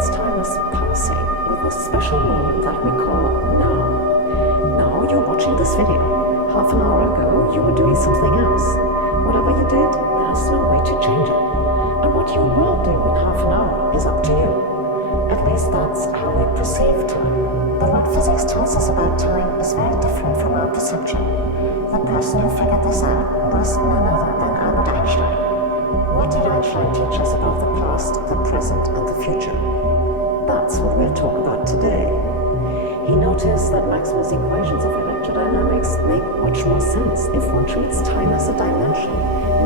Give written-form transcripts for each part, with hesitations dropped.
experience time as passing with a special moment that we call now. Now you're watching this video. Half an hour ago, you were doing something else. Whatever you did, there's no way to change it. And what you will do in half an hour is up to you. At least that's how we perceive time. But what physics tells us about time is very different from our perception. The person who figured this out was none other than Albert Einstein. What did Einstein teach us about the past, the present, and the future? That's what we'll talk about today. He noticed that Maxwell's equations of electrodynamics make much more sense if one treats time as a dimension,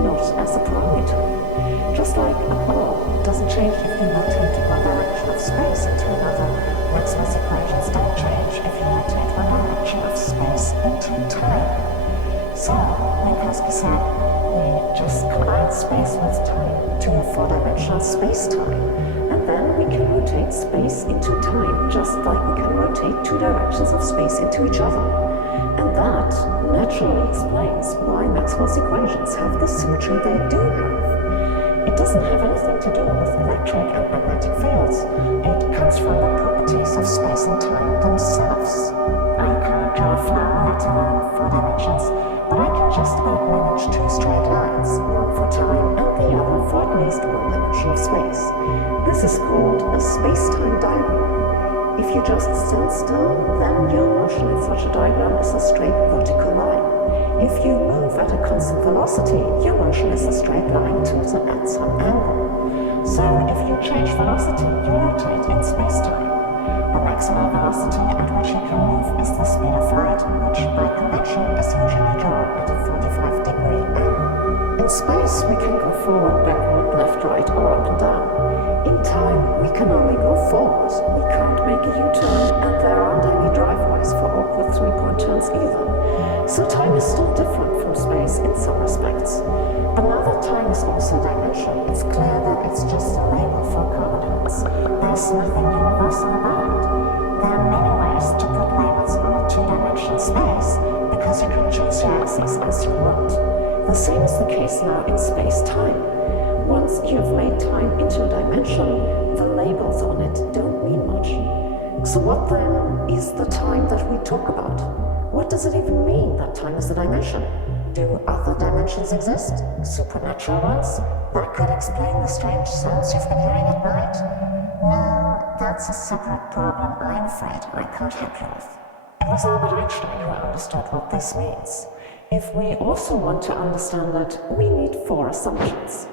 not as a parameter. Just like a ball doesn't change if you rotate one direction of space into another, Maxwell's equations don't change if you rotate one direction of space into time. So, Minkowski said, we just combine space with time to a four-dimensional space-time, and then we can rotate space into time just like we can rotate two directions of space into each other. And that naturally explains why Maxwell's equations have the symmetry they do have. It doesn't have anything to do with electric and magnetic fields. It comes from the properties of space and time themselves. I can't draw a flower let alone four dimensions, but I can just about manage two straight lines, one for time and the other for at least one dimension of space. This is called a space-time diagram. If you just stand still, then your motion in such a diagram is a straight vertical line. If you move at a constant velocity, your motion is a straight line at some angle. So if you change velocity, you rotate in space-time. The maximum velocity at which you can move is the speed of light, which by convention is usually drawn at a 45-degree angle. In space, we can go forward, backward, left, right, or up and down. In time, we can only go forward. We can't make a U-turn, and there aren't any driveways for awkward three-point turns either. So time is still different from space in some respects. But now that time is also dimension, it's clear that it's just a label for coordinates. There's nothing universal about it. There are many ways to put labels on a two-dimensional space, because you can choose your axes as you want. The same is the case now in space-time. Once you've made time into a dimension, the labels on it don't mean much. So what then is the time that we talk about? What does it even mean that time is a dimension? Do other dimensions exist? Supernatural ones? That could explain the strange sounds you've been hearing at night? No, that's a separate problem I'm afraid I can't help you with. It was Albert Einstein who understood what this means. If we also want to understand that, we need four assumptions.